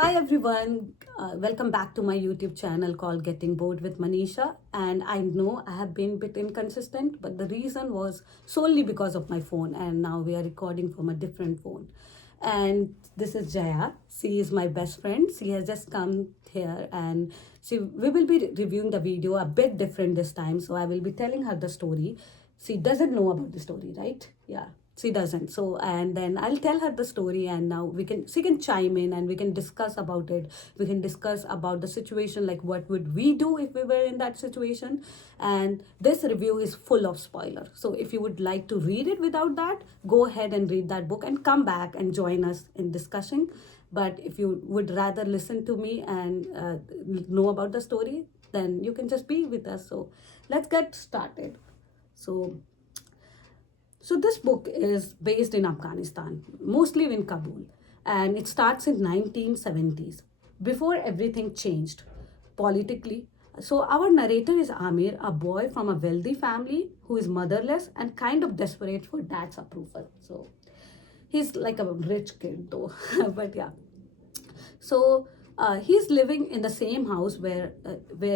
Hi everyone, welcome back to my YouTube channel called Getting Bored with Manisha. And I know I have been a bit inconsistent, but the reason was solely because of my phone. And now we are recording from a different phone. And this is Jaya. She is my best friend. She has just come here, and we will be reviewing the video a bit different this time. So I will be telling her the story. She doesn't know about the story, right? Yeah, she doesn't. So and then I'll tell her the story, and now she can chime in and we can discuss about it. We can discuss about the situation, like what would we do if we were in that situation. And this review is full of spoilers, so if you would like to read it without that, go ahead and read that book and come back and join us in discussing. But if you would rather listen to me and know about the story, then you can just be with us. So let's get started. So so this book is based in Afghanistan, mostly in Kabul, and it starts in 1970s, before everything changed politically. So our narrator is Amir, a boy from a wealthy family who is motherless and kind of desperate for dad's approval. So he's like a rich kid though, but yeah. So he's living in the same house where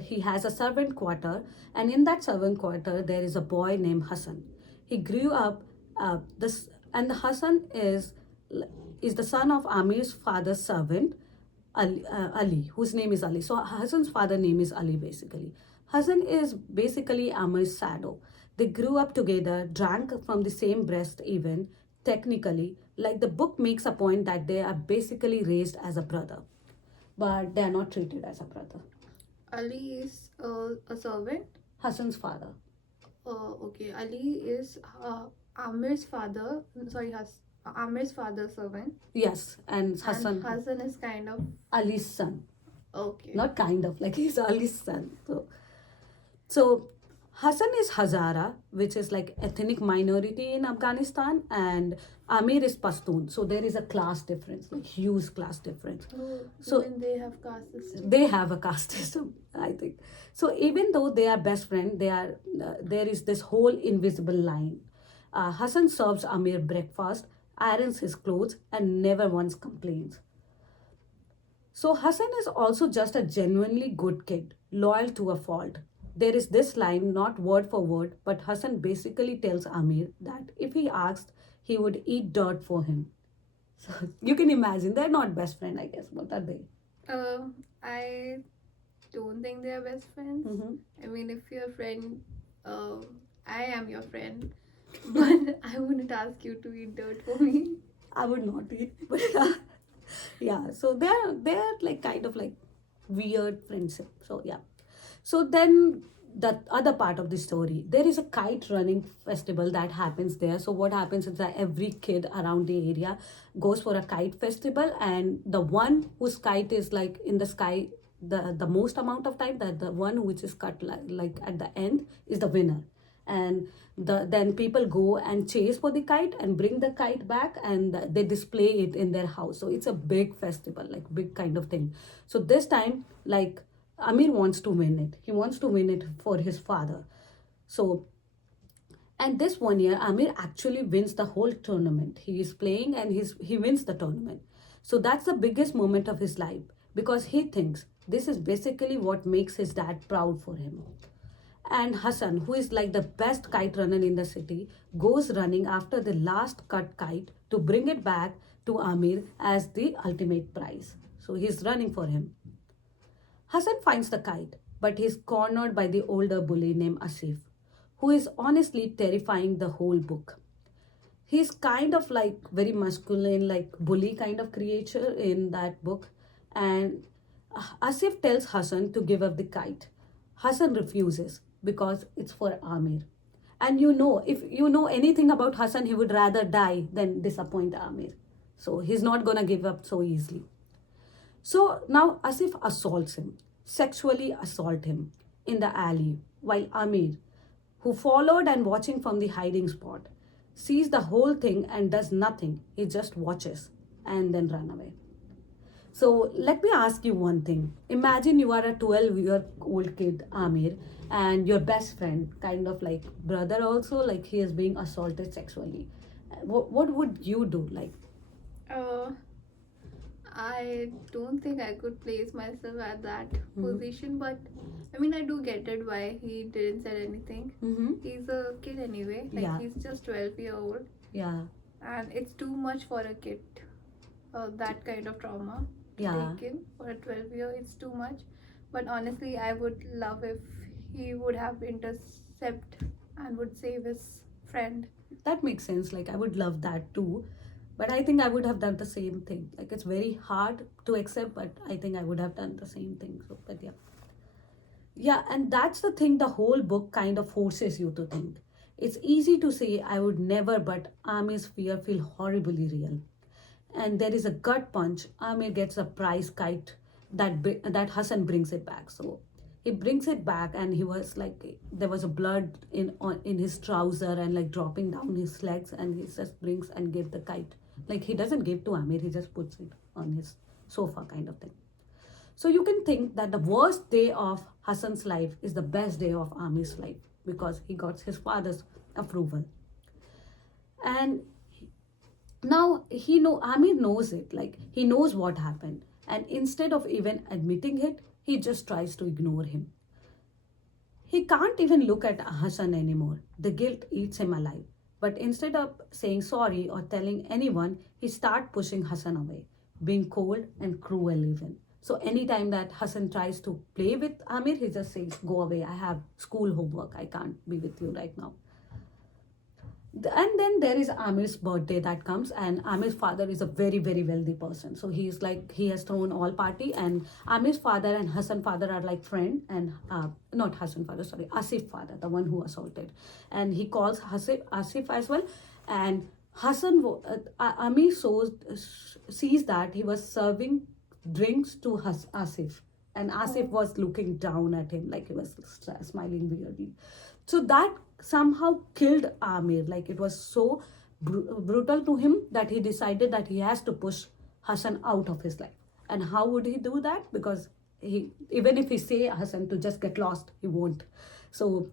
he has a servant quarter, and in that servant quarter there is a boy named Hassan. He grew up this, and Hassan is the son of Amir's father's servant, Ali, whose name is Ali. So Hassan's father name is Ali basically. Hassan is basically Amir's shadow. They grew up together, drank from the same breast even, technically. Like the book makes a point that they are basically raised as a brother, but they are not treated as a brother. Ali is a servant. Hassan's father. Okay, Ali is Amir's father. Sorry, Amir's father's servant. Yes, and And Hassan, Hassan is kind of Ali's son. okay. Not kind of, like he's Ali's son. So Hassan is Hazara, which is like ethnic minority in Afghanistan, and Amir is Pashtun. So there is a class difference, like huge class difference. Oh, So even they have caste system. they have a caste system, I think. So even though they are best friends, there is this whole invisible line. Hassan serves Amir breakfast, irons his clothes, and never once complains. So Hassan is also just a genuinely good kid, loyal to a fault. There is this line, not word for word, but Hassan basically tells Amir that if he asked, he would eat dirt for him. So you can imagine, they're not best friend, I guess. What are they? I don't think they are best friends. Mm-hmm. I mean, if you're a friend, uh, I am your friend, but I wouldn't ask you to eat dirt for me. I would not eat, but yeah, yeah. So they're like kind of like weird friendship. So yeah. So then the other part of the story, there is a kite running festival that happens there. So what happens is that every kid around the area goes for a kite festival, and the one whose kite is like in the sky the most amount of time, that the one which is cut like at the end is the winner. And then people go and chase for the kite and bring the kite back, and they display it in their house. So it's a big festival, like big kind of thing. So this time, like, Amir wants to win it. He wants to win it for his father. So, and this one year, Amir actually wins the whole tournament. He is playing and he wins the tournament. So that's the biggest moment of his life, because he thinks this is basically what makes his dad proud for him. And Hassan, who is like the best kite runner in the city, goes running after the last cut kite to bring it back to Amir as the ultimate prize. So he's running for him. Hassan finds the kite, but he's cornered by the older bully named Asif, who is honestly terrifying the whole book. He's kind of like very masculine, like bully kind of creature in that book. And Asif tells Hassan to give up the kite. Hassan refuses because it's for Amir. And you know, if you know anything about Hassan, he would rather die than disappoint Amir. So he's not gonna give up so easily. So now Asif assaults him, sexually assault him in the alley, while Amir, who followed and watching from the hiding spot, sees the whole thing and does nothing. He just watches and then run away. So let me ask you one thing. Imagine you are a 12-year-old kid, Amir, and your best friend, kind of like brother also, like he is being assaulted sexually. What would you do? Like, Uh, I don't think I could place myself at that Mhm. position, but I mean, I do get it why he didn't say anything. Mm-hmm. He's a kid anyway, like Yeah. he's just 12-year old, Yeah. and it's too much for a kid. That kind of trauma to Yeah. take in for a 12-year, it's too much. But honestly, I would love if he would have intercept and would save his friend. That makes sense. Like, I would love that too. But I think I would have done the same thing. Like, it's very hard to accept, but I think I would have done the same thing. So, but yeah. Yeah, and that's the thing the whole book kind of forces you to think. It's easy to say, I would never, but Amir's fear feel horribly real. And there is a gut punch. Amir gets a prize kite that Hassan brings it back. So he brings it back, and he was like, there was a blood in his trouser and like dropping down his legs, and he just brings and give the kite. Like, he doesn't give to Amir, he just puts it on his sofa kind of thing. So you can think that the worst day of Hassan's life is the best day of Amir's life because he got his father's approval. And now Amir knows it, like he knows what happened. And instead of even admitting it, he just tries to ignore him. He can't even look at Hassan anymore. The guilt eats him alive. But instead of saying sorry or telling anyone, he starts pushing Hassan away, being cold and cruel even. So anytime that Hassan tries to play with Amir, he just says, go away, I have school homework, I can't be with you right now. And then there is Amir's birthday that comes, and Amir's father is a very, very wealthy person. So he's like, he has thrown all party, and Amir's father and Hassan father are like friend, and not Hassan father, sorry, Asif father, the one who assaulted. And he calls Asif as well. And Amir sees that he was serving drinks to Asif. And Asif was looking down at him like he was smiling weirdly. So that somehow killed Amir. Like, it was so brutal to him that he decided that he has to push Hassan out of his life. And how would he do that? Because he, even if he say Hassan to just get lost, he won't. So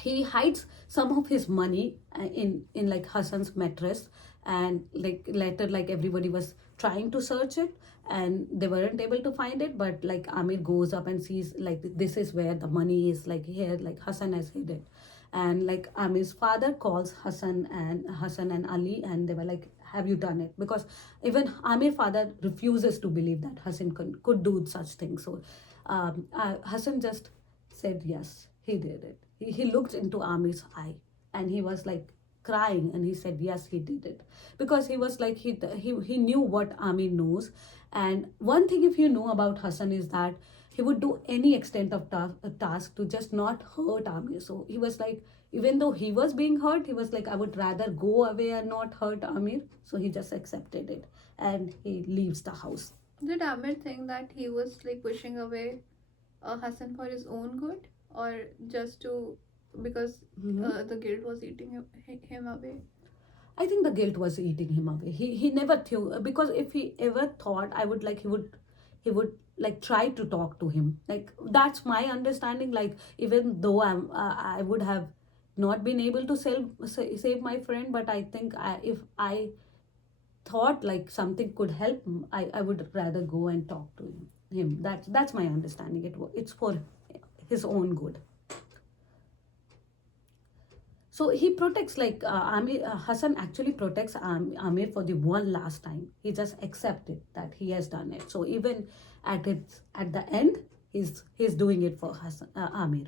he hides some of his money in like Hassan's mattress, and like later, like everybody was trying to search it and they weren't able to find it, but like Amir goes up and sees like this is where the money is, like here, like Hassan has hid it. And like Amir's father calls Hassan and Ali, and they were like, have you done it? Because even Amir's father refuses to believe that Hassan could do such things. So Hassan just said yes, he did it. He looked into Amir's eye, and he was like crying, and he said yes, he did it. Because he was like, he knew what Amir knows. And one thing, if you know about Hassan, is that he would do any extent of task to just not hurt Amir. So he was like, even though he was being hurt, he was like, I would rather go away and not hurt Amir. So he just accepted it, and he leaves the house. Did Amir think that he was like pushing away Hassan for his own good, or just to because the guilt was eating him away? I think the guilt was eating him away. He never thought, because if he ever thought, I would like, he would like try to talk to him. Like, that's my understanding. Like, even though I would have not been able to save my friend, but I think if I thought like something could help him, I would rather go and talk to him. That's my understanding. It's for his own good. So he protects, like Amir, Hassan actually protects Amir for the one last time. He just accepted that he has done it. So even at the end, he's doing it for Amir.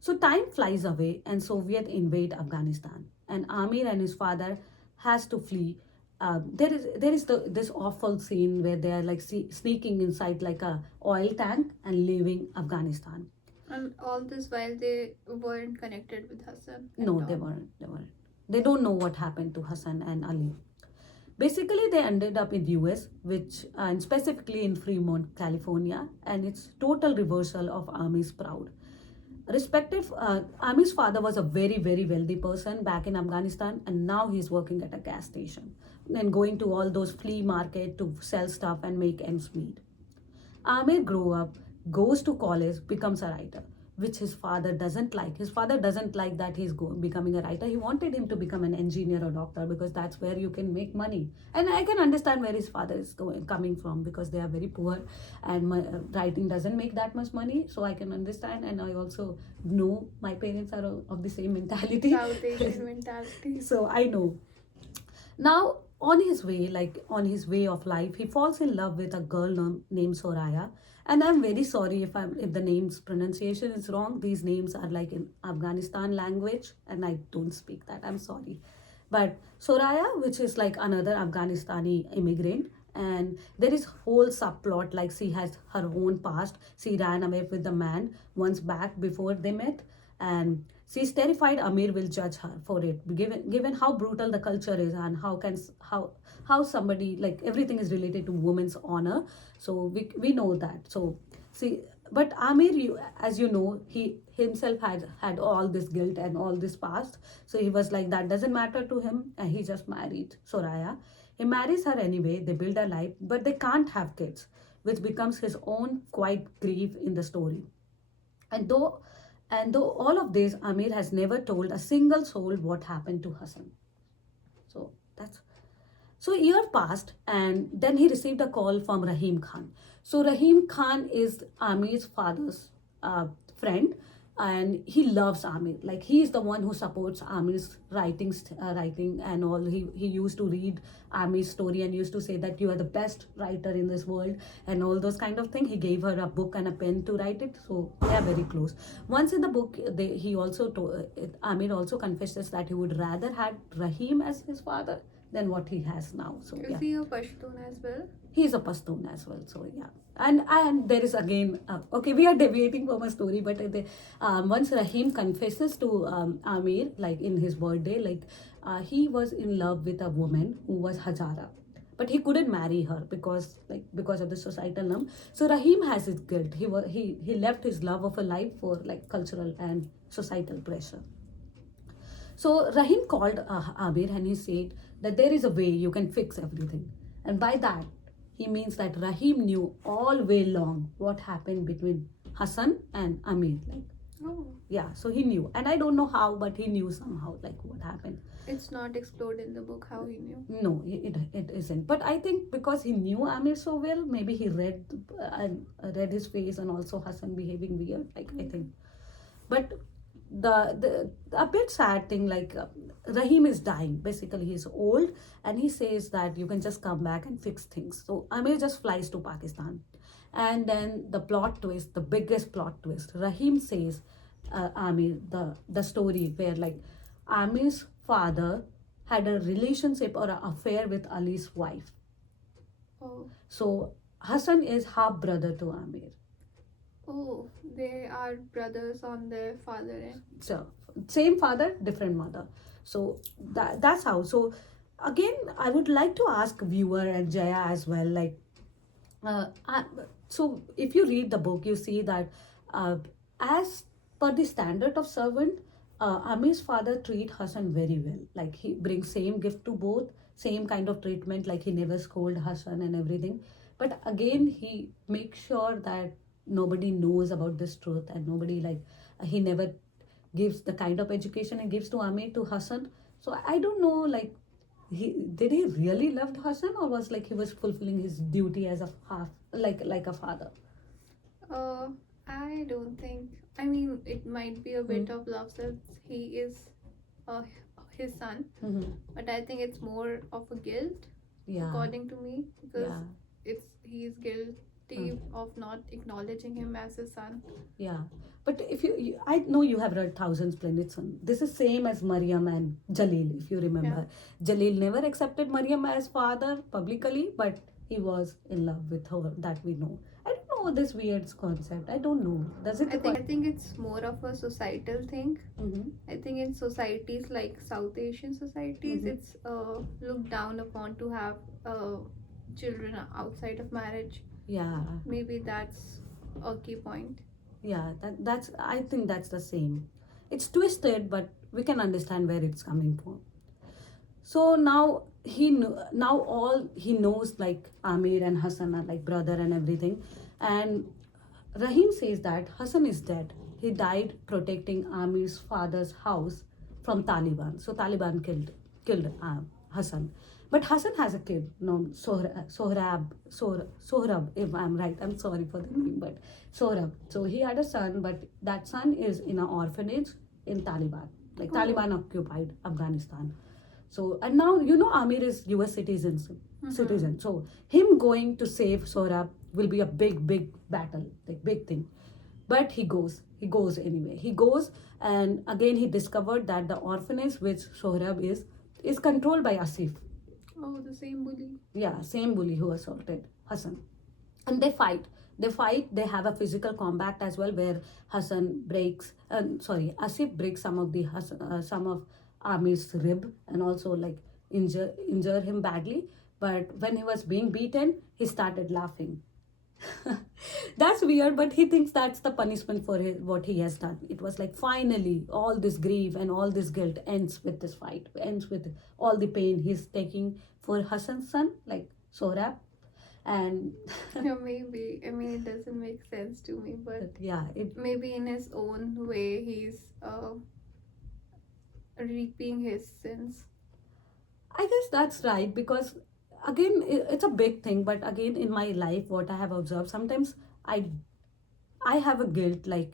So time flies away, and Soviet invade Afghanistan, and Amir and his father has to flee. There is this awful scene where they are like sneaking inside like a oil tank and leaving Afghanistan. And all this while they weren't connected with Hassan. No, they weren't. They weren't. They don't know what happened to Hassan and Ali. Basically, they ended up in US, which and specifically in Fremont, California, and it's total reversal of Amir's proud. Respective, Amir's father was a very, very wealthy person back in Afghanistan, and now he's working at a gas station and going to all those flea market to sell stuff and make ends meet. Amir grew up, goes to college, becomes a writer. which his father doesn't like. His father doesn't like that becoming a writer. He wanted him to become an engineer or doctor because that's where you can make money. And I can understand where his father is coming from, because they are very poor, and writing doesn't make that much money. So I can understand, and I also know my parents are of the same mentality. South Asian mentality. So I know. Now, on his way, like on his way of life, he falls in love with a girl named Soraya. And I'm very sorry if the name's pronunciation is wrong. These names are like in Afghanistan language, and I don't speak that. I'm sorry. But Soraya, which is like another Afghanistani immigrant, and there is whole subplot like she has her own past. She ran away with the man once back before they met, and she's terrified Amir will judge her for it, given how brutal the culture is, and how somebody, like everything is related to women's honor. So we know that. So see, but Amir, as you know, he himself had all this guilt and all this past. So he was like, that doesn't matter to him, and he just married Soraya. He marries her anyway. They build a life, but they can't have kids, which becomes his own quiet grief in the story. And though all of this, Amir has never told a single soul what happened to Hassan. So that's so a year passed, and then he received a call from Rahim Khan. So Rahim Khan is Amir's father's friend, and he loves Amir. Like he is the one who supports Amir's writing and all. He used to read Amir's story and used to say that you are the best writer in this world and all those kind of thing. He gave her a book and a pen to write it. So they are very close. Once in the book, Amir also confesses that he would rather had Rahim as his father than what he has now. So Is yeah, he a Pashtun as well? he's a Pashtun as well. So yeah, and there is again okay, we are deviating from a story, but once Rahim confesses to Amir, like in his birthday, like he was in love with a woman who was Hazara, but he couldn't marry her because of the societal norm. So Rahim has his guilt. He left his love of a life for like cultural and societal pressure. So Rahim called Amir and he said that there is a way you can fix everything. And by that, he means that Rahim knew all way long what happened between Hassan and Amir. Like, Oh, yeah, so he knew. And I don't know how, but he knew somehow like what happened. it's not explored in the book how he knew. No, it isn't. But I think because he knew Amir so well, maybe he read his face, and also Hassan behaving weird. Like I think, but the a bit sad thing, like Rahim is dying. Basically, he's old, and he says that you can just come back and fix things. So Amir just flies to Pakistan, and then the plot twist, the biggest plot twist. Rahim says, Amir, the story where like Amir's father had a relationship or an affair with Ali's wife. Oh, So Hassan is half brother to Amir. oh, they are brothers on their father end. So same father, different mother. So that's how. So again, I would like to ask viewer and Jaya as well, like so if you read the book, you see that as per the standard of servant, Amir's father treat Hassan very well. Like he brings same gift to both, same kind of treatment. Like he never scold Hassan and everything. But again, he makes sure that nobody knows about this truth, and nobody like he never gives the kind of education he gives to Amir to Hassan. So I don't know, like he really loved Hassan, or was like he was fulfilling his duty as a half like a father. Uh, I don't think. I mean, it might be a bit of love since he is uh, his son, Mm-hmm. but I think it's more of a guilt, Yeah, according to me, because yeah, he's guilty of not acknowledging him as his son. yeah. But if I know you have read Thousand Splendid Sun. This is same as Maryam and Jalil, if you remember. Jalil never accepted Maryam as father publicly, but he was in love with her. That we know. I don't know this weird concept. I don't know. Does it? I think it's more of a societal thing. Mm-hmm. I think in societies like South Asian societies, Mhm. it's looked down upon to have children outside of marriage. Yeah, Maybe that's a key point. yeah. That's. I think that's the same. It's twisted, but we can understand where it's coming from. So now now all he knows, like Amir and Hassan are like brother and everything, and Rahim says that Hassan is dead. He died protecting Amir's father's house from Taliban. So Taliban killed Hassan. But Hassan has a kid named Sohrab, if I'm right. I'm sorry for the name, but Sohrab. So he had a son, but that son is in an orphanage in Taliban, like Oh. Taliban occupied Afghanistan. So and now you know Amir is U.S. citizen. So him going to save Sohrab will be a big battle, like big thing. But he goes anyway. He goes, and again he discovered that the orphanage which Sohrab is controlled by Asif. Oh, the same bully. Yeah, same bully who assaulted Hassan. And they fight. They have a physical combat as well, where Asif breaks some of Amir's rib, and also like injure him badly. But when he was being beaten, he started laughing. That's weird, but he thinks that's the punishment for what he has done. It was like finally all this grief and all this guilt ends with this fight, ends with all the pain he's taking for Hassan's son, like Sohrab. And Yeah, maybe. I mean, it doesn't make sense to me, but yeah, it maybe in his own way, he's reaping his sins. I guess that's right, because again it's a big thing, but again in my life what I have observed, sometimes I I have a guilt like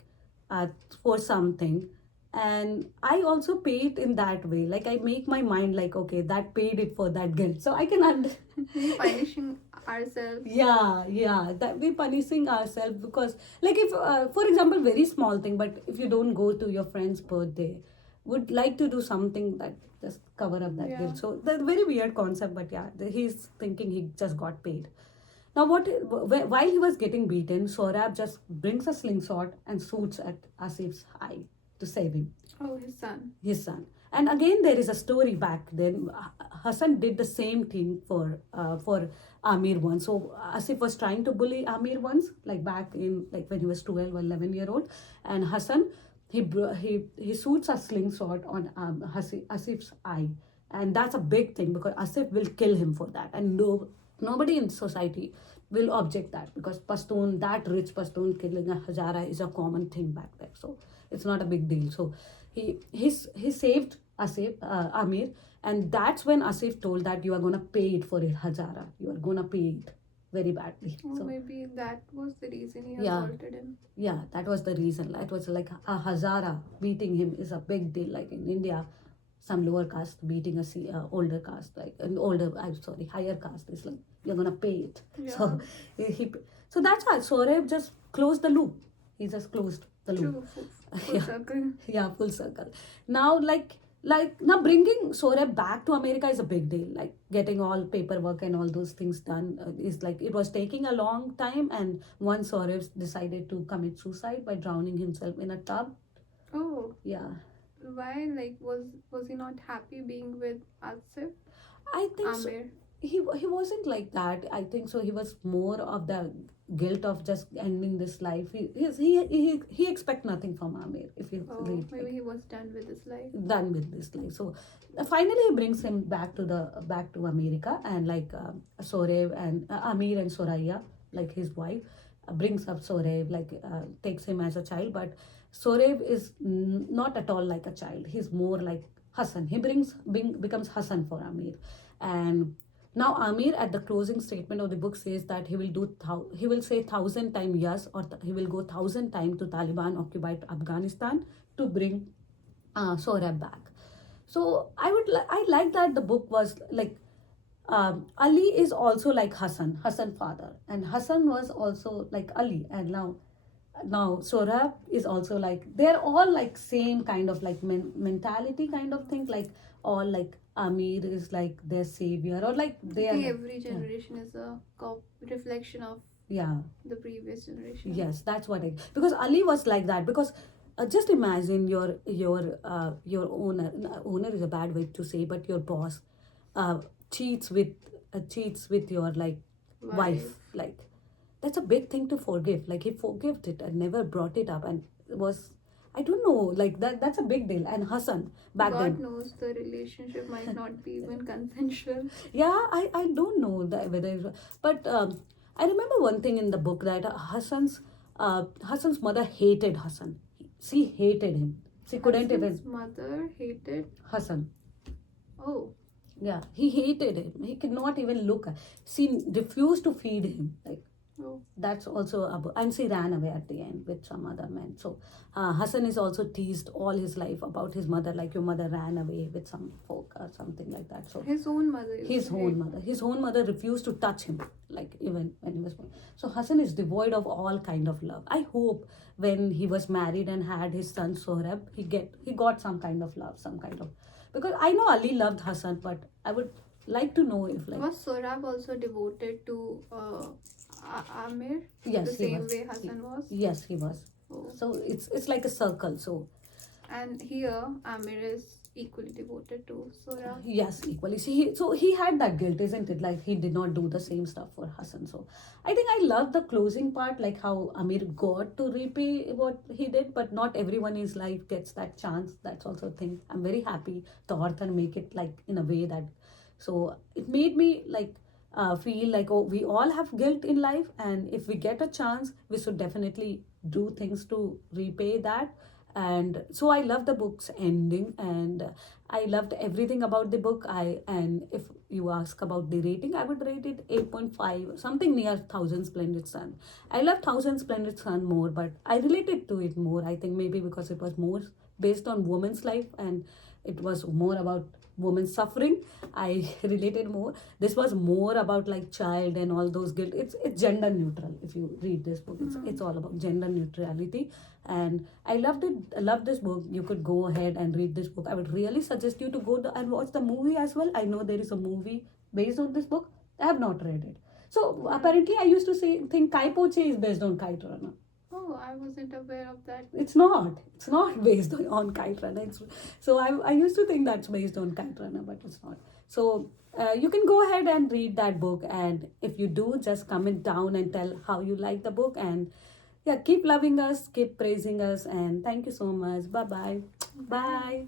uh, for something, and I also pay it in that way. Like I make my mind like, okay, that paid it for that guilt, so I can We're punishing ourselves. yeah, that we punishing ourselves, because like if for example very small thing, but if you don't go to your friend's birthday, would like to do something that just cover up that Yeah. guilt. So that's very weird concept, but yeah, he's thinking he just got paid. Now, while he was getting beaten, Sorab just brings a slingshot and shoots at Asif's eye to save him, Oh, his son. his son. And again, there is a story back then. Hassan did the same thing for Amir once. So Asif was trying to bully Amir once, like back in like when he was 12 or 11-year old, and Hassan he shoots a slingshot on Asif's eye, and that's a big thing because Asif will kill him for that, and nobody in society will object that, because Pashtun, that rich Pashtun killing a Hazara is a common thing back there. So it's not a big deal. So he saved Amir, and that's when Asif told that you are gonna pay it for it, Hazara. You are gonna pay it very badly. Oh, So maybe that was the reason he Yeah. assaulted him. yeah, that was the reason. That was like a Hazara beating him is a big deal. Like in India, some lower caste beating older caste, like an older, I'm sorry, higher caste is like you're gonna pay it. Yeah. So he, so that's why Sorev just closed the loop. He just closed the loop. True. Full Yeah. circle. Yeah, full circle. Now, like now bringing Soreb back to America is a big deal. Like getting all paperwork and all those things done is like it was taking a long time. And once Soreb decided to commit suicide by drowning himself in a tub. Oh, Yeah, why? Like, was he not happy being with Asif? I think so. Amir. He wasn't like that. I think so. He was more of the guilt of just ending this life. He expect nothing from Amir if you Oh, read maybe he was done with his life. done with this life. So finally he brings him back to America, and like Sorev and Amir and Soraya, like his wife, brings up Sorev, like takes him as a child. But Sorev is not at all like a child. He's more like Hassan. Becomes Hassan for Amir. And now Amir at the closing statement of the book says that he will say 1,000 times yes, or he will go 1,000 times to Taliban occupied Afghanistan to bring Sohrab back. So I like that the book was like Ali is also like Hassan father, and Hassan was also like Ali, and now Sohrab is also like they're all like same kind of like mentality kind of thing, like all like Amir is like their savior, or like they I are think like, every generation is a reflection of yeah. the previous generation. Yes, that's what I, because Ali was like that, because just imagine your owner is a bad way to say, but your boss uh, cheats with cheats with your like wife. Like that's a big thing to forgive. Like he forgave it and never brought it up, and it was, I don't know, like that's a big deal. And Hassan back God then, knows the relationship might not be even consensual. yeah, I don't know that whether but I remember one thing in the book that Hassan's Hassan's mother hated Hassan. She hated him. She couldn't even. Hassan's mother hated. Hassan. Oh, Yeah, he hated him. He could not even look. She refused to feed him. Like, oh. that's also and she ran away at the end with some other men. So Hassan is also teased all his life about his mother, like your mother ran away with some folk or something like that. So His own mother. his own mother refused to touch him, like even when he was born. So Hassan is devoid of all kind of love. I hope when he was married and had his son Sohrab, he got some kind of love, some kind of, because I know Ali loved Hassan, but I would like to know if like, Was Sorab also devoted to Amir? yes, The he same was. way Hassan was? Yes, he was. Oh. So it's like a circle. So And here Amir is equally devoted to Sorab. yes, equally. So he had that guilt, isn't it? Like he did not do the same stuff for Hassan. So I think I love the closing part, like how Amir got to repay what he did, but not everyone in his life gets that chance. That's also a thing. I'm very happy the author make it like in a way that, so it made me like feel like, oh, we all have guilt in life, and if we get a chance, we should definitely do things to repay that. And so I love the book's ending, and I loved everything about the book. And if you ask about the rating, I would rate it 8.5, something near Thousand Splendid Sun. I love Thousand Splendid Sun more, but I related to it more, I think maybe because it was more based on women's life, and it was more about women suffering. I related more. This was more about like child and all those guilt. It's gender neutral. If you read this book, it's all about gender neutrality. And I loved it. I love this book. You could go ahead and read this book. I would really suggest you to go and watch the movie as well. I know there is a movie based on this book. I have not read it. So apparently, I used to think Kai Poche is based on Kite Runner. Oh, I wasn't aware of that. It's not. It's not based on Kite Runner. So I used to think that's based on Kite Runner, but it's not. So you can go ahead and read that book, and if you do, just comment down and tell how you like the book. And yeah, keep loving us, keep praising us, and thank you so much. Bye-bye. Bye.